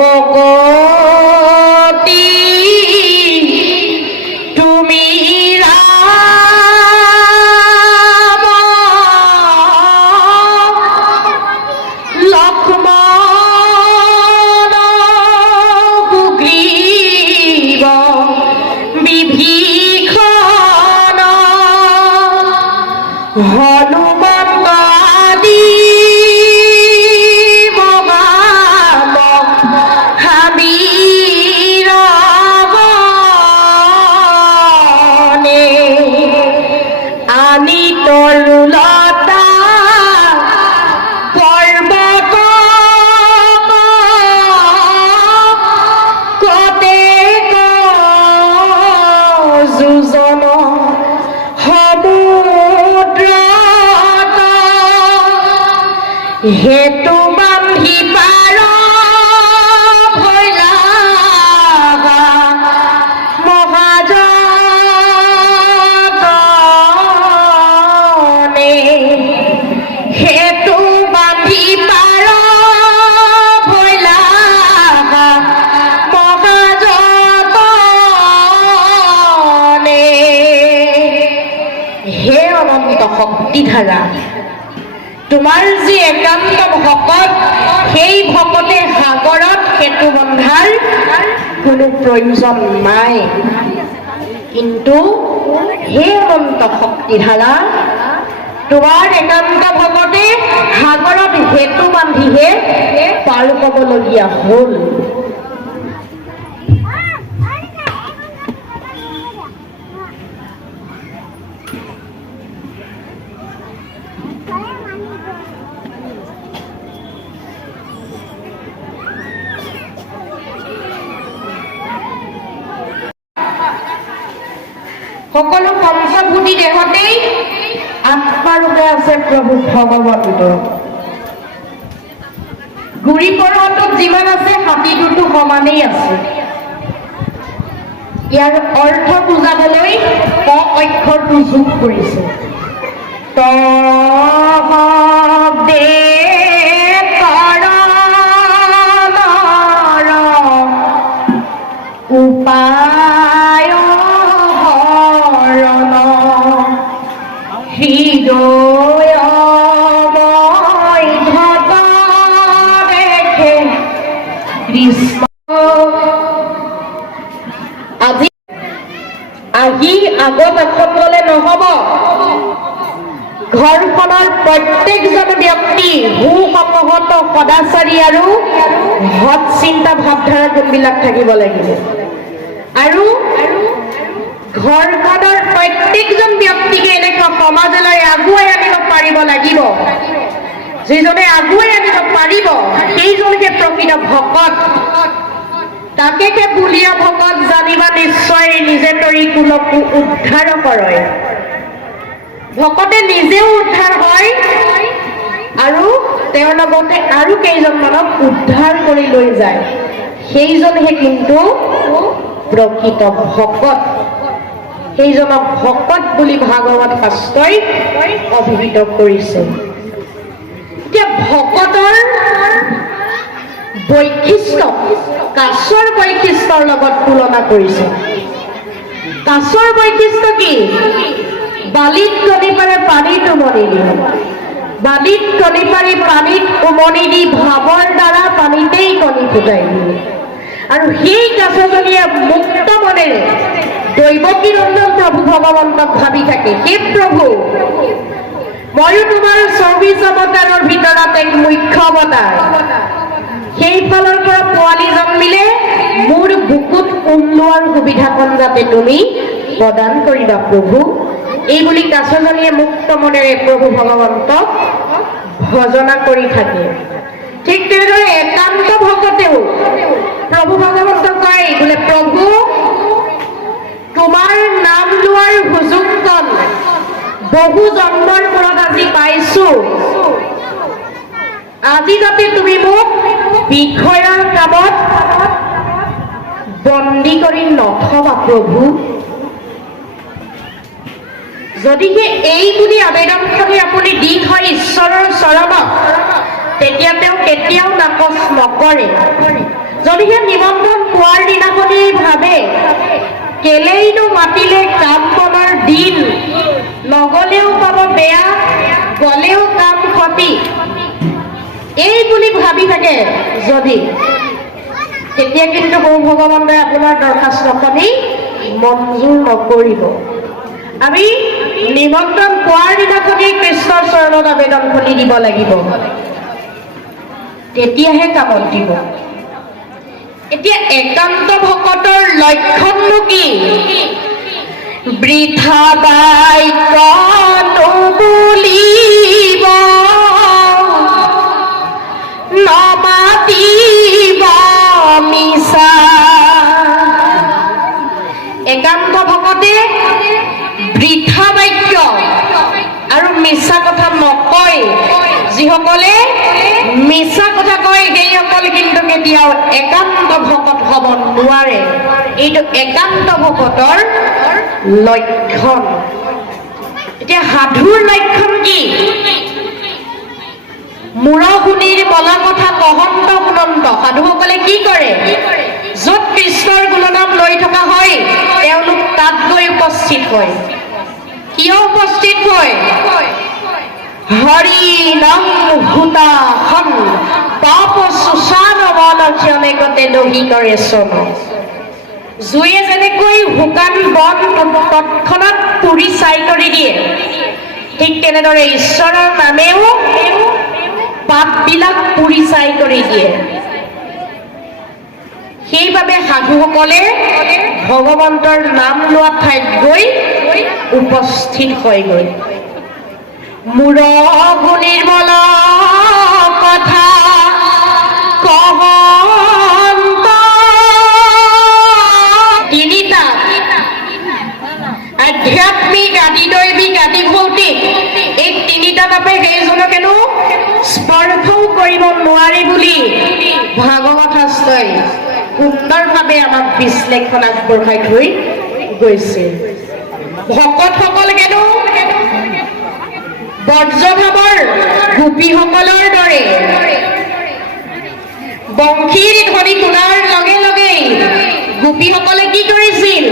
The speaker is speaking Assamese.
ভগতি তুমি ৰাম লক্ষ্মণ সুগ্ৰীব বিভীষণ হনুমন্ত আদি হেতু বান্ধি পাৰ ভৈলা মহাজনে হেতু বান্ধি পাৰ ভৈলা মহাজনে হে অনন্ত শক্তিধাৰা তোমাৰ যি একান্ত ভকত সেই ভকতে সাগৰত সেতু বন্ধাৰ কোনো প্ৰয়োজন নাই কিন্তু হে অনন্ত শক্তিধাৰা তোমাৰ একান্ত ভকতে সাগৰত সেতু বান্ধিহে পাৰ পাবলগীয়া হ'ল সকলো পঞ্চভূতি দেহতেই আত্মাৰূপে আছে প্ৰভু ভগৱন্ত গুৰি পৰ্বতত যিমান আছে হাতীটোতো সমানেই আছে ইয়াৰ অৰ্থ বুজাবলৈ ক অক্ষৰটো যোগ কৰিছে উপায় আহি আগত আসন ললে নহব ঘৰখনৰ প্ৰত্যেকজন ব্যক্তি সুসংহত সদাচাৰী আৰু সৎ চিন্তা ভাৱধাৰা গুণবিলাক থাকিব লাগিব আৰু ঘৰখনৰ প্ৰত্যেকজন ব্যক্তিকে এনেকুৱা সমাজলৈ আগুৱাই আনিব পাৰিব লাগিব যিজনে আগুৱাই আনিব পাৰিব সেইজনকে প্ৰকৃত ভকত তাকে বুলিয়া ভকত জানিবা নিশ্চয় নিজে তৰি কুলকো উদ্ধাৰ কৰে ভকতে নিজেও উদ্ধাৰ হয় আৰু তেওঁৰ লগতে আৰু কেইজনমানক উদ্ধাৰ কৰি লৈ যায় সেইজনহে কিন্তু প্ৰকৃত ভকত সেইজনক ভকত বুলি ভাগৱত শাস্ত্ৰই অভিহিত কৰিছে এতিয়া ভকতৰ বৈশিষ্ট্য কাছৰ বৈশিষ্ট্যৰ লগত তুলনা কৰিছে কাছৰ বৈশিষ্ট্য কি বালিত কণী পাৰে পানীত উমনি দিয়ে বালিত কণী পাৰি পানীত উমনি দি ভাৱৰ দ্বাৰা পানীতেই কণী ফুটাই দিয়ে আৰু সেই কাছজনীয়ে মুক্ত মনেৰে দৈৱকী নন্দন প্ৰভু ভগৱন্তক ভাবি থাকে হে প্ৰভু ময়ো তোমাৰ 24 অৱতাৰৰ ভিতৰত এক মুখ্য অৱতাৰ সেইফালৰ পৰা পোৱালি জন্মিলে মোৰ বুকুত উমলোৱাৰ সুবিধাকণ যাতে তুমি প্ৰদান কৰিবা প্ৰভু এই বুলি কাছজনীয়ে মুক্ত মনেৰে প্ৰভু ভগৱন্তক ভজনা কৰি থাকে ঠিক তেনেদৰে একান্ত ভকতেও প্ৰভু ভগৱন্তক কয় বোলে প্ৰভু তোমাৰ নাম লোৱাৰ সুযোগকণ বহু জন্মৰ মূৰত আজি পাইছো আজি যাতে তুমি মোক বিষয়াৰ কামত বন্দী কৰি নথবা প্ৰভু যদিহে এই বুলি আবেদনখনি আপুনি দি থয় ঈশ্বৰৰ চৰণত তেতিয়া তেওঁ কেতিয়াও নাকচ নকৰে যদিহে নিমন্ত্ৰণ পোৱাৰ দিনাখনি ভাবে কেলেইনো মাতিলে কাম বনৰ দিন, নগলেও পাব বেয়া, গলেও কাম ক্ষতি, এই বুলি ভাবি থাকে যদি, তেতিয়া কিন্তু বহু ভগৱানে আপোনাৰ দৰখাস্তখনি মঞ্জুৰ নকৰিব। আমি নিমন্ত্ৰণ পোৱাৰ দিনাখনি কৃষ্ণৰ চৰণত আবেদনখনি দিব লাগিব, তেতিয়াহে কামত দিব। এতিয়া একান্ত ভকতৰ লক্ষণনো কি? বৃথা বাক্য নুবুলিব, নমাতিব মিছা। একান্ত ভকতে বৃথা বাক্য আৰু মিছা কথা নকয়। যিসকলে মিছা কথা কয় সেইসকল কিন্তু কেতিয়াও একান্ত ভকত হ'ব নোৱাৰে। এইটো একান্ত ভকতৰ লক্ষণ। এতিয়া সাধুৰ লক্ষণ কি? মূৰশুনিৰ বলা কথা কহন্ত শুনন্ত। সাধুসকলে কি কৰে? য'ত কৃষ্ণৰ গুণনাম লৈ থকা হয় তেওঁলোক তাত গৈ উপস্থিত হয়। কিয় উপস্থিত হয়? হৰি নাম হুতাখন পাপ সুচান মনক্ষণে গতে দহি কৰে চন। জুয়ে যেনেকৈ শুকান বন তৎক্ষণাত পুৰি ছাই কৰি দিয়ে, ঠিক তেনেদৰে ঈশ্বৰৰ নামেও পাপবিলাক পুৰি ছাই কৰি দিয়ে। সেইবাবে সাধুসকলে ভগৱন্তৰ নাম লোৱা ঠাইত গৈ উপস্থিত হয়গৈ। মূৰশুনিৰ বলা কথা কহন্ত। তিনিটা আধ্যাত্মিক, আদি দৈবিক, আদি ভৌতিক, এই তিনিটা তাপে সেইজনক হেনো স্পৰ্শও কৰিব নোৱাৰি বুলি ভাগৱত শাস্ত্ৰই সুন্দৰভাৱে আমাক বিশ্লেষণ আগবঢ়াই থৈ গৈছে। ভকতসকল হেনো বজ্ৰভাৱৰ গোপীসকলৰ দৰে বংশীৰ ধ্বনি শুনাৰ লগে লগেই গোপীসকলে কি কৰিছিল?